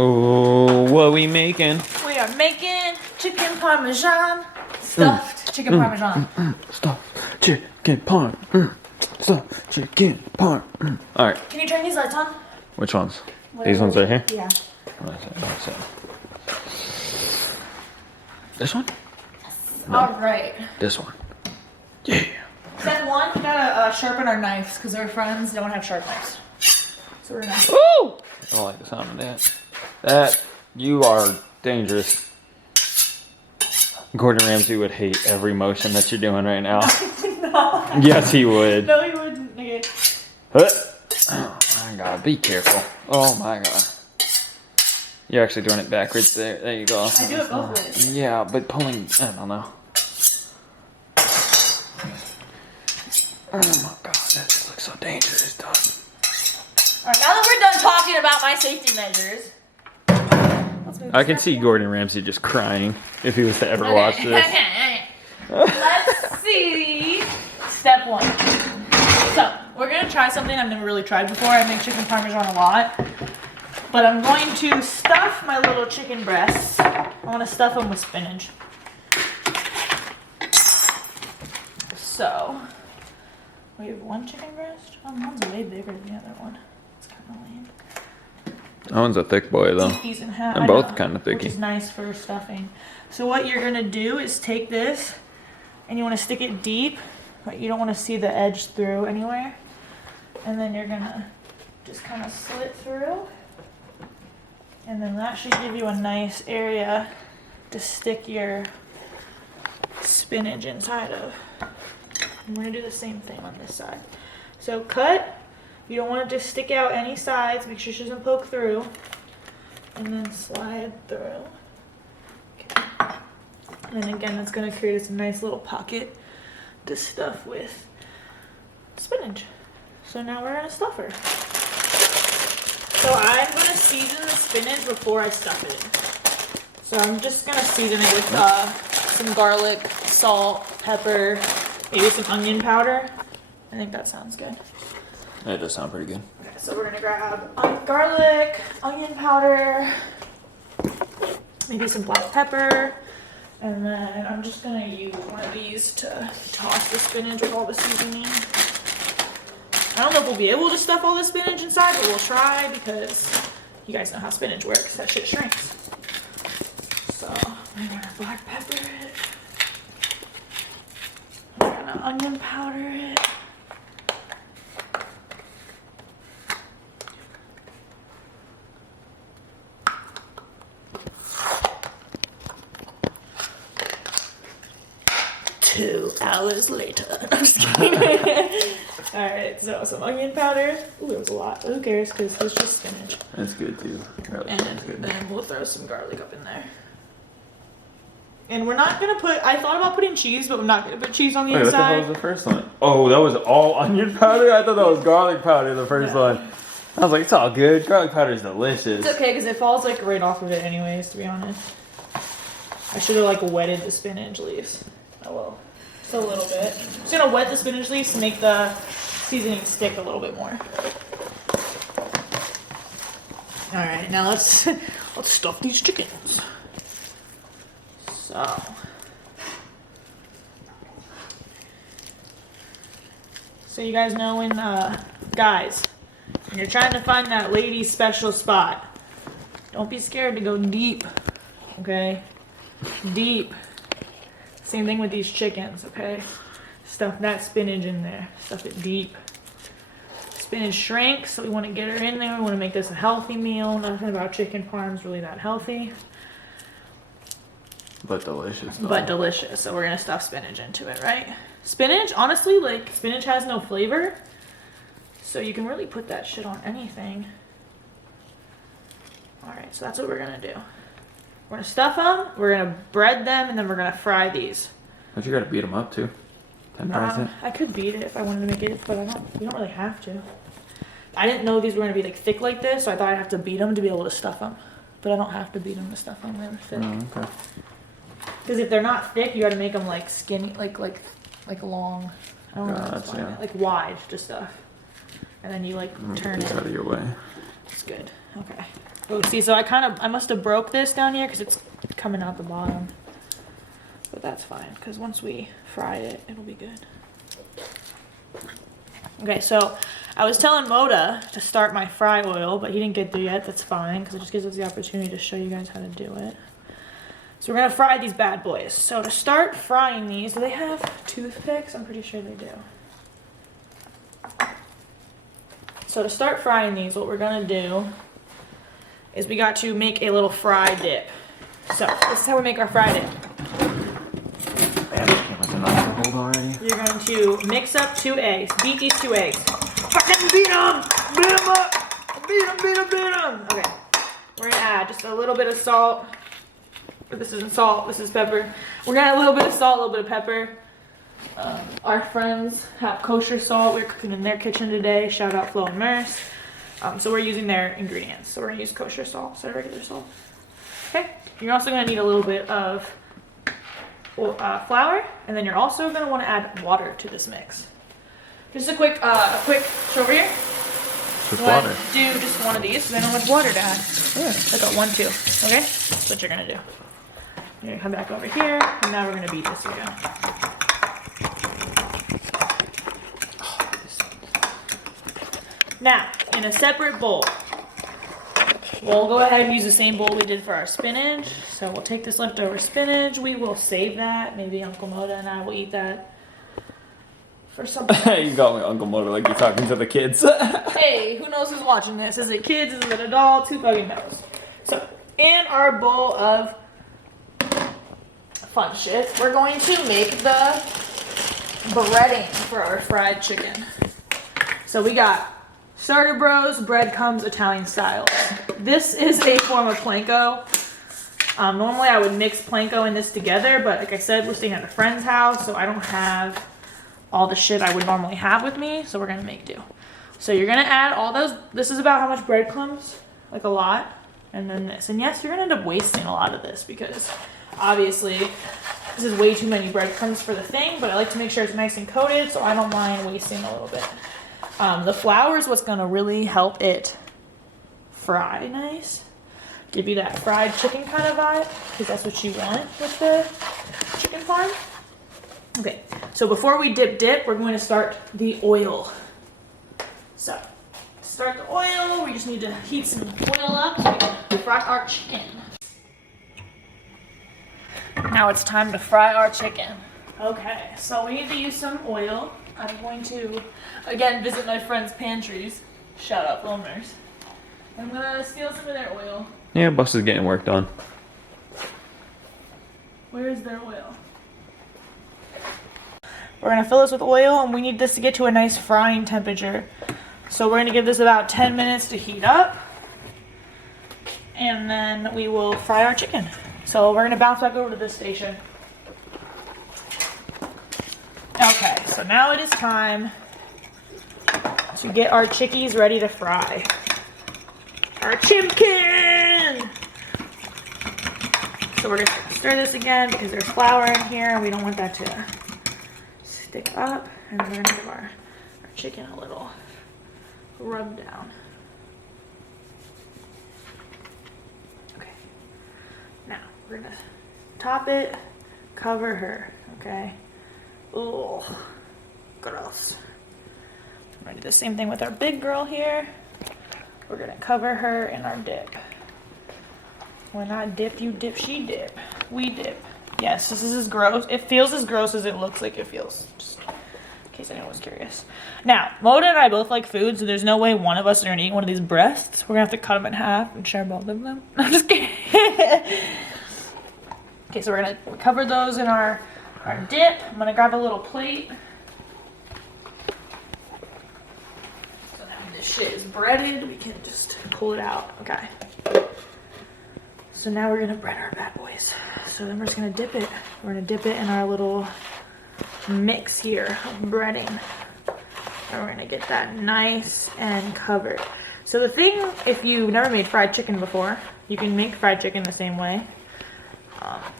Oh, what are we making? We are making chicken parmesan, stuffed chicken parmesan. Stuffed chicken parm. Stuffed chicken parm. All right. Can you turn these lights on? Which ones? Whatever. These ones right here? Yeah. What's that? This one? No. All right. This one. Yeah. Step one, we gotta sharpen our knives because our friends don't have sharp knives. So we're gonna. Ooh! I don't like the sound of that. That, you are dangerous. Gordon Ramsay would hate every motion that you're doing right now. No. Yes, he would. No, he wouldn't. Okay. Oh my god, be careful. Oh my god. You're actually doing it backwards there. There you go. I do it both ways. Yeah, but pulling, I don't know. Oh my god, that just looks so dangerous, dog. Alright, now that we're done talking about my safety measures, let's move to I can step see one. Gordon Ramsay just crying if he was to ever watch this. Let's see. Step one. So, we're gonna try something I've never really tried before. I make chicken parmesan a lot. But I'm going to stuff my little chicken breasts. I want to stuff them with spinach. So, we have one chicken breast. Oh, one's way bigger than the other one. It's kind of lame. That one's a thick boy though. Eat these in half. They're I both know, kind of which thicky. is nice for stuffing. So what you're gonna do is take this, and you want to stick it deep, but you don't want to see the edge through anywhere. And then you're gonna just kind of slit through. And then that should give you a nice area to stick your spinach inside of. And we're gonna do the same thing on this side. So cut. You don't want it to stick out any sides. Make sure she doesn't poke through. And then slide through. Okay. And then again, that's gonna create us a nice little pocket to stuff with spinach. So now we're gonna stuff her. So I'm gonna season the spinach before I stuff it. So I'm just gonna season it with some garlic, salt, pepper, maybe some onion powder. I think that sounds good. That does sound pretty good. Okay, so we're gonna grab garlic, onion powder, maybe some black pepper, and then I'm just gonna use one of these to toss the spinach with all the seasoning. I don't know if we'll be able to stuff all the spinach inside, but we'll try because you guys know how spinach works. That shit shrinks. So I'm gonna black pepper it. I'm gonna onion powder it. Two hours later. I'm just kidding. Alright, so some onion powder. Ooh, it was a lot. Who cares? Because it's just spinach. That's good too. And then we'll throw some garlic up in there. And we're not gonna put. I thought about putting cheese, but we're not gonna put cheese on the Wait, what the hell inside. was the first one? Oh, that was all onion powder? I thought that was garlic powder, the first one. I was like, it's all good. Garlic powder is delicious. It's okay because it falls like right off of it, anyways. To be honest, I should have like wetted the spinach leaves. Oh well, just a little bit. I'm just gonna wet the spinach leaves to make the seasoning stick a little bit more. All right, now let's stuff these chickens. So you guys know when, guys, when you're trying to find that lady's special spot, don't be scared to go deep, okay? Deep. Same thing with these chickens, okay? Stuff that spinach in there. Stuff it deep. Spinach shrinks, so we want to get her in there. We want to make this a healthy meal. Nothing about chicken parm's really that healthy. But delicious. Though. But delicious. So we're gonna stuff spinach into it, right? Spinach, honestly, like spinach has no flavor, so you can really put that shit on anything. All right, so that's what we're gonna do. We're gonna stuff them, we're gonna bread them, and then we're gonna fry these. But you gotta beat them up too. Tenderize it. I could beat it if I wanted to make it, but we don't really have to. I didn't know these were gonna be like thick like this, so I thought I'd have to beat them to be able to stuff them. But I don't have to beat them to stuff them. They're thick. Oh, okay. Because if they're not thick, you got to make them like skinny, like long. I don't know how to Gotcha. explain it. Like wide to stuff. And then you like turn it. Out of your way. It's good. Okay. Oh, see, so I must have broke this down here because it's coming out the bottom. But that's fine, because once we fry it, it'll be good. Okay, so I was telling Moda to start my fry oil, but he didn't get there yet. That's fine, because it just gives us the opportunity to show you guys how to do it. So we're gonna fry these bad boys. So to start frying these, do they have toothpicks? I'm pretty sure they do. So to start frying these, what we're gonna do is we got to make a little fry dip. So this is how we make our fry dip. You're going to mix up 2 eggs. Beat these 2 eggs. Fucking beat them! Beat them up! Beat them, beat them, beat them! Okay. We're gonna add just a little bit of salt. This isn't salt, this is pepper. We're gonna add a little bit of salt, a little bit of pepper. Our friends have kosher salt. We're cooking in their kitchen today. Shout out Flo and Merce. So we're using their ingredients. So we're gonna use kosher salt instead of regular salt. Okay. You're also gonna need a little bit of flour, and then you're also gonna want to add water to this mix. Just a quick show over here. With water. Do just one of these because I know how much water to add. I got 1, 2. Okay, that's what you're gonna do. You're gonna come back over here, and now we're gonna beat this again. Now, in a separate bowl, we'll go ahead and use the same bowl we did for our spinach. So we'll take this leftover spinach. We will save that. Maybe Uncle Moda and I will eat that for something. You call me Uncle Motor like you're talking to the kids. Hey, who knows who's watching this? Is it kids? Is it adults? Who fucking knows? So, in our bowl of fun shit, we're going to make the breading for our fried chicken. So we got Starter Bros, breadcrumbs, Italian style. This is a form of planko. Normally I would mix planko and this together, but like I said, we're staying at a friend's house, so I don't have all the shit I would normally have with me, so we're gonna make do. So you're gonna add all those, this is about how much breadcrumbs, like a lot, and then this. And yes, you're gonna end up wasting a lot of this because obviously this is way too many breadcrumbs for the thing, but I like to make sure it's nice and coated, so I don't mind wasting a little bit. The flour is what's gonna really help it fry nice. Give you that fried chicken kind of vibe, because that's what you want with the chicken farm. Okay, so before we dip, we're going to start the oil. So, to start the oil, we just need to heat some oil up so we can fry our chicken. Now it's time to fry our chicken. Okay, so we need to use some oil. I'm going to, again, visit my friends' pantries. Shout out Wilmers. I'm gonna steal some of their oil. Yeah, Bus is getting work done. Where is their oil? We're gonna fill this with oil, and we need this to get to a nice frying temperature. So we're gonna give this about 10 minutes to heat up, and then we will fry our chicken. So we're gonna bounce back over to this station. Okay, so now it is time to get our chickies ready to fry. Our chimkin! So we're gonna stir this again because there's flour in here and we don't want that to stick up. And then we're gonna give our chicken a little rub down. Okay. Now we're gonna top it, cover her, okay? Oh, gross. I'm gonna do the same thing with our big girl here. We're gonna cover her in our dip. When I dip, you dip, she dip. We dip. Yes, this is as gross. It feels as gross as it looks like it feels. Just in case anyone was curious. Now, Moda and I both like food, so there's no way one of us are gonna eat one of these breasts. We're gonna have to cut them in half and share both of them. I'm just kidding. Okay, so we're gonna cover those in our dip. I'm gonna grab a little plate. So now this shit is breaded, we can just pull it out. Okay. So now we're gonna bread our bad boys. So then we're just gonna dip it. We're gonna dip it in our little mix here of breading. And we're gonna get that nice and covered. So the thing, if you've never made fried chicken before, you can make fried chicken the same way.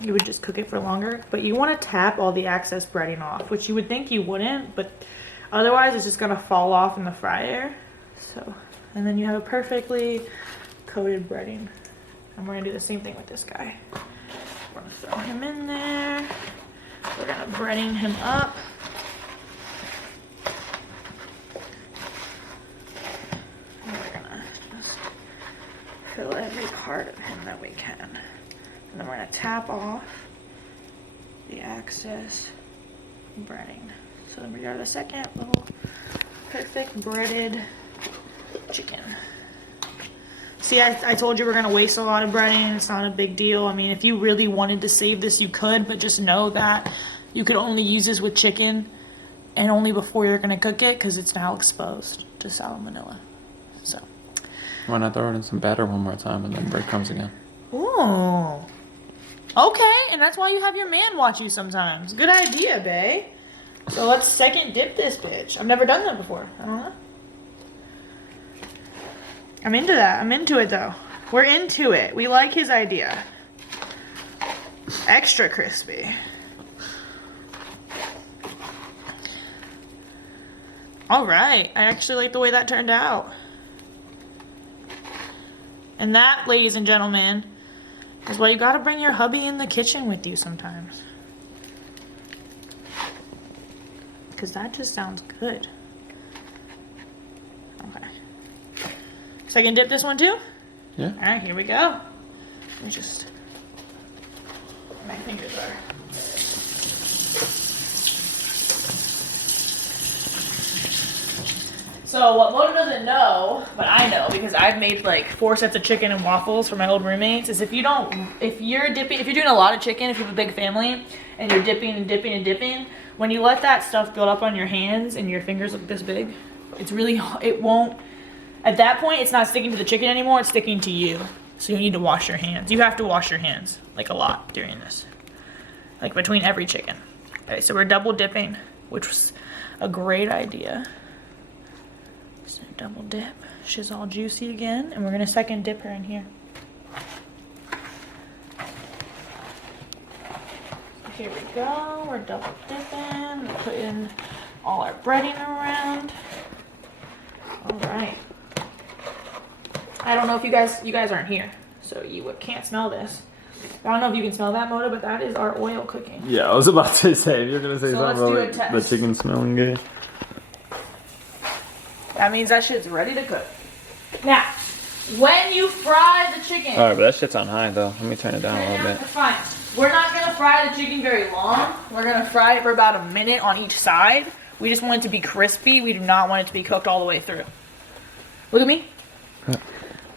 You would just cook it for longer, but you want to tap all the excess breading off, which you would think you wouldn't, but otherwise it's just gonna fall off in the fryer. So, and then you have a perfectly coated breading. And we're gonna do the same thing with this guy. We're gonna throw him in there. We're gonna breading him up. And we're gonna just fill every part of him that we can. And then we're gonna tap off the excess breading. So then we got a second little perfect breaded chicken. See, I told you we're gonna waste a lot of breading. It's not a big deal. I mean, if you really wanted to save this, you could, but just know that you could only use this with chicken and only before you're gonna cook it because it's now exposed to salmonella. So. Why not throw it in some batter one more time and then breadcrumbs again? Ooh. Okay, and that's why you have your man watch you sometimes. Good idea, bae. So let's second dip this bitch. I've never done that before. I don't know. I'm into that. I'm into it, though. We're into it. We like his idea. Extra crispy. All right. I actually like the way that turned out. And that, ladies and gentlemen, is why you gotta bring your hubby in the kitchen with you sometimes. Because that just sounds good. Okay. So I can dip this one too? Yeah. All right, here we go. Let me just, my fingers are. So what Moto doesn't know, but I know because I've made like 4 sets of chicken and waffles for my old roommates, is if you're doing a lot of chicken, if you have a big family and you're dipping and dipping and dipping, when you let that stuff build up on your hands and your fingers look this big, it won't, at that point, it's not sticking to the chicken anymore, it's sticking to you. So you need to wash your hands. You have to wash your hands, like a lot during this. Like between every chicken. Okay, so we're double dipping, which was a great idea. So double dip. She's all juicy again, and we're gonna second dip her in here. So here we go, we're double dipping, we're putting all our breading around. All right. I don't know if you guys aren't here, so you can't smell this. I don't know if you can smell that, Moto, but that is our oil cooking. Yeah, I was about to say, if you're gonna say So something let's do about a test. the chicken smelling good. That means that shit's ready to cook. Now, when you fry the chicken... Alright, but that shit's on high though. Let me turn it down a little bit. That's fine. We're not going to fry the chicken very long. We're going to fry it for about a minute on each side. We just want it to be crispy. We do not want it to be cooked all the way through. Look at me.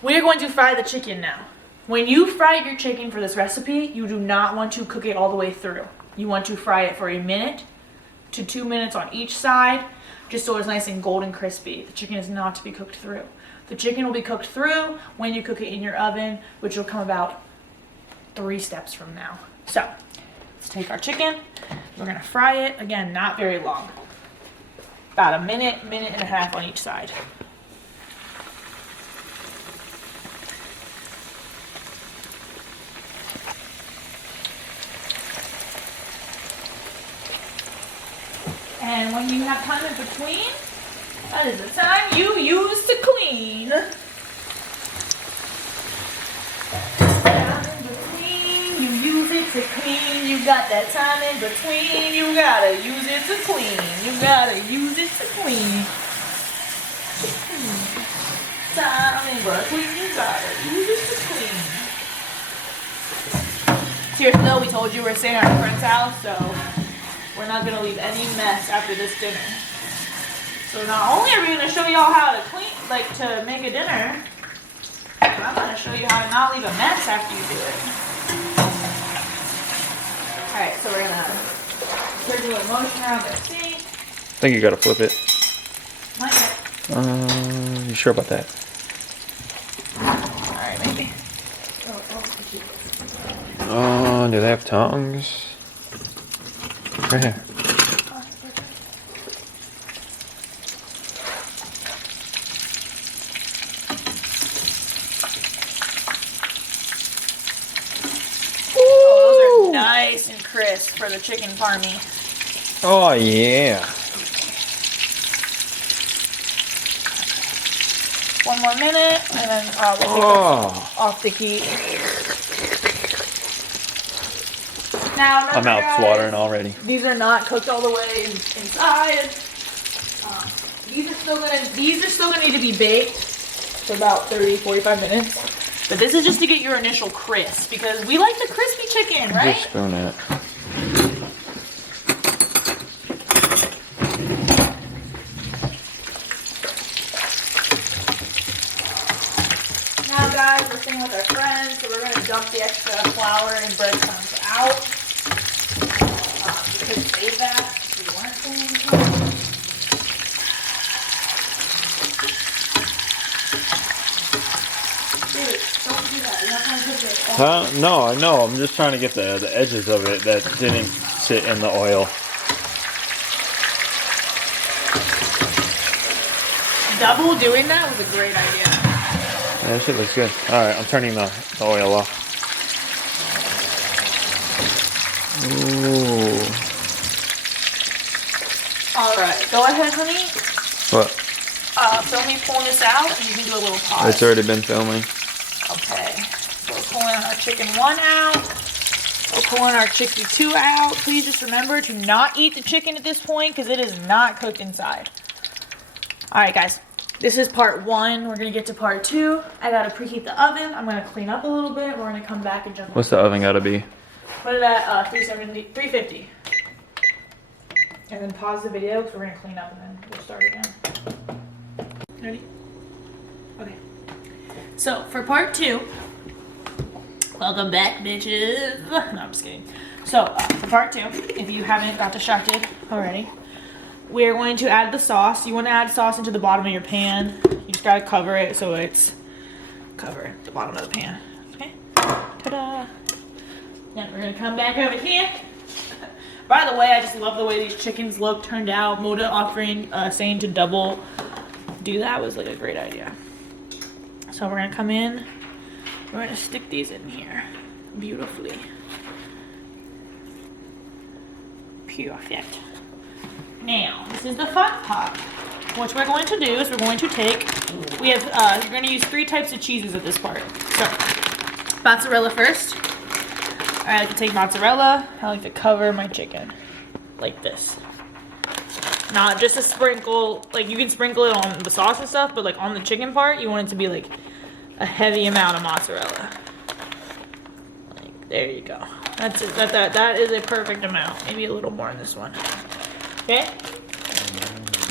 We're going to fry the chicken now. When you fry your chicken for this recipe, you do not want to cook it all the way through. You want to fry it for a minute to 2 minutes on each side, just so it's nice and golden crispy. The chicken is not to be cooked through. The chicken will be cooked through when you cook it in your oven, which will come about 3 steps from now. So, let's take our chicken. We're gonna fry it, again, not very long. About a minute, minute and a half on each side. And when you have time in between, that is the time you use to clean. Time in between, you use it to clean. You got that time in between, you gotta use it to clean. You gotta use it to clean. Time in between, you gotta use it to clean. Seriously though, we told you we're staying at our friend's house, so we're not gonna leave any mess after this dinner. So not only are we gonna show y'all how to clean, like to make a dinner, but I'm gonna show you how to not leave a mess after you do it. All right, so we're doing motion around the sink. I think you gotta flip it. Not yet. You sure about that? All right, maybe. Oh, do they have tongs? Right here. Oh, those are nice and crisp for the chicken parmy. Oh yeah. 1 more minute, and then we'll take this off the heat. Now, remember, My mouth's guys, watering already. these are not cooked all the way inside. These are still gonna need to be baked for about 30-45 minutes. But this is just to get your initial crisp, because we like the crispy chicken, right? Just spoon it. Now, guys, we're staying with our friends, so we're gonna dump the extra flour and breadcrumbs out. You could save that if you weren't saying. Dude, don't do that. You're not trying to cook it. No, I know. I'm just trying to get the edges of it that didn't sit in the oil. Double doing that was a great idea. Yeah, that shit looks good. Alright, I'm turning the oil off. Ooh. Alright, go ahead, honey. What? Film me pulling this out, and you can do a little pause. It's already been filming. Okay, so we're pulling our chicken 1 out. We're pulling our chicken 2 out. Please just remember to not eat the chicken at this point, because it is not cooked inside. Alright, guys. This is part 1. We're going to get to part 2. I got to preheat the oven. I'm going to clean up a little bit. We're going to come back and jump. What's the oven gotta be? Put it at 350. And then pause the video because we're going to clean up and then we'll start again. Ready? Okay. So for part 2, welcome back, bitches. No, I'm just kidding. So for part 2, if you haven't got distracted already, we're going to add the sauce. You want to add sauce into the bottom of your pan. You just gotta cover it so it's cover the bottom of the pan. Okay. Ta-da! Then we're gonna come back over here. By the way, I just love the way these chickens look, turned out. Moda offering, saying to double do that was like a great idea. So we're gonna come in. We're gonna stick these in here beautifully. Perfect. Now, this is the fun part. What we're going to do is we're going to take, you're going to use 3 types of cheeses at this part. So, mozzarella first. I like to take mozzarella. I like to cover my chicken like this. Not just a sprinkle, like you can sprinkle it on the sauce and stuff, but like on the chicken part, you want it to be like a heavy amount of mozzarella. Like, there you go. That's it. That is a perfect amount. Maybe a little more in this one. Okay.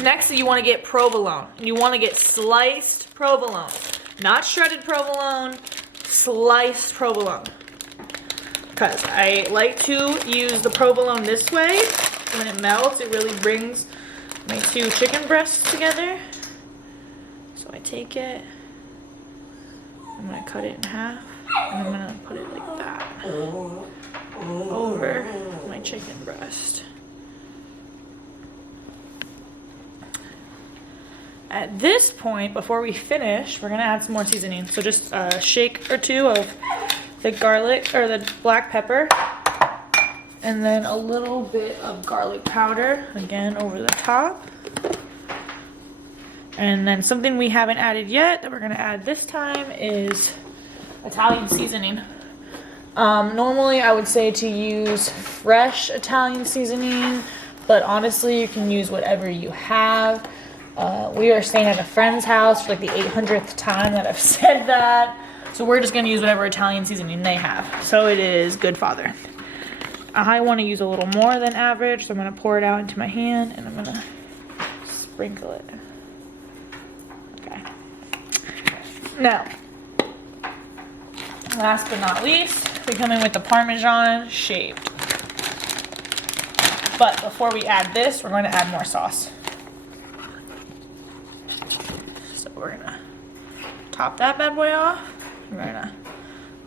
Next, you want to get provolone. You want to get sliced provolone, not shredded provolone, sliced provolone. Because I like to use the provolone this way. When it melts, it really brings my 2 chicken breasts together. So I take it. I'm gonna cut it in half, and I'm gonna put it like that over my chicken breast. At this point, before we finish, we're gonna add some more seasoning. So just a shake or 2 of the garlic or the black pepper, and then a little bit of garlic powder, again over the top. And then something we haven't added yet that we're gonna add this time is Italian seasoning. Normally I would say to use fresh Italian seasoning, but honestly you can use whatever you have. We are staying at a friend's house for like the 800th time that I've said that. So we're just gonna use whatever Italian seasoning they have. So it is Good Father. I wanna use a little more than average, so I'm gonna pour it out into my hand and I'm gonna sprinkle it. Okay. Now, last but not least, we come in with the Parmesan shaved. But before we add this, we're going to add more sauce. So we're gonna top that bad boy off. We're gonna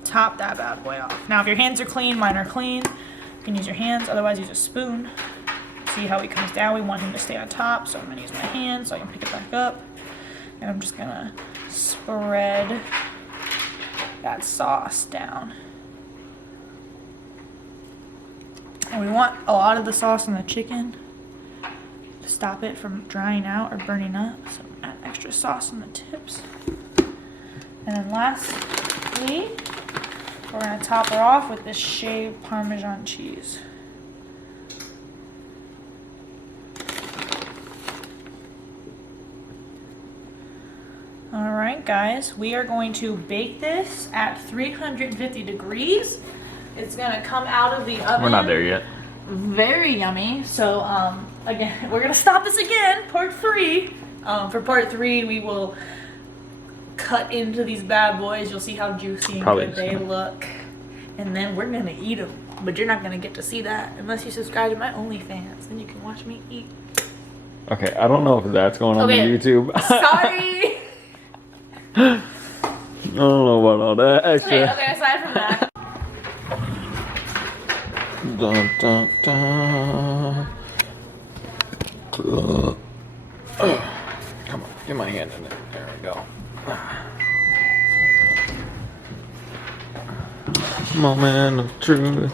top that bad boy off. Now if your hands are clean, mine are clean, you can use your hands, otherwise use a spoon. See how he comes down? We want him to stay on top, so I'm gonna use my hand so I can pick it back up. And I'm just gonna spread that sauce down. And we want a lot of the sauce on the chicken to stop it from drying out or burning up. So add extra sauce on the tips. And then lastly, we're gonna top her off with this shaved Parmesan cheese. All right, guys, we are going to bake this at 350 degrees. It's gonna come out of the oven. We're not there yet. Very yummy. So again, we're gonna stop this again, part 3. For part 3, we will cut into these bad boys. You'll see how juicy and good they look. And then we're gonna eat them. But you're not gonna get to see that unless you subscribe to my OnlyFans. Then you can watch me eat. Okay, I don't know if that's going on YouTube. Sorry. I don't know about all that extra. Okay, aside from that. Dun, dun, dun. Come on, get my hand in it. There we go. Moment of truth.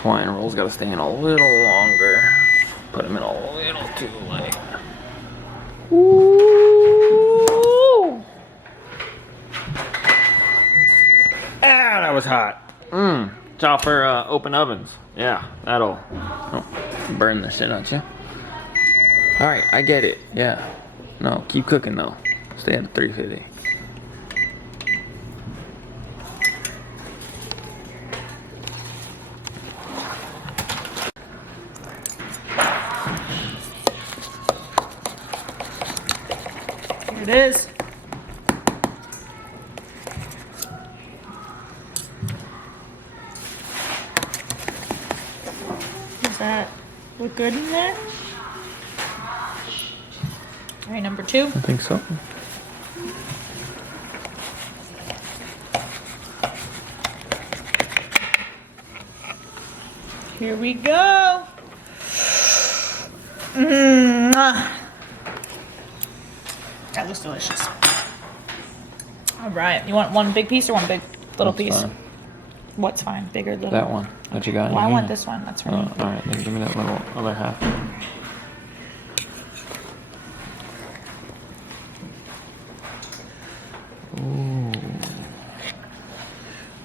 Swine rolls gotta stay in a little longer. Put them in a little too late. Ooh. Ah, that was hot. It's all for open ovens. Yeah, that'll burn the shit out you. Alright, I get it. Yeah. No, keep cooking though. Stay at 350. Here it is. Does that look good in there? All right, number 2. I think so. Here we go. That looks delicious. All right, you want one big piece or one big little That's piece? fine. What's fine, big or little? That one. What you got? in Well, I your want hand? this one. That's for me. Alright, then give me that little other half. Ooh.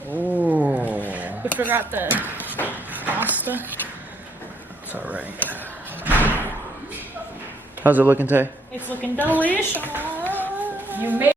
Ooh. We forgot the pasta. It's alright. How's it looking, Tay? It's looking delicious. You made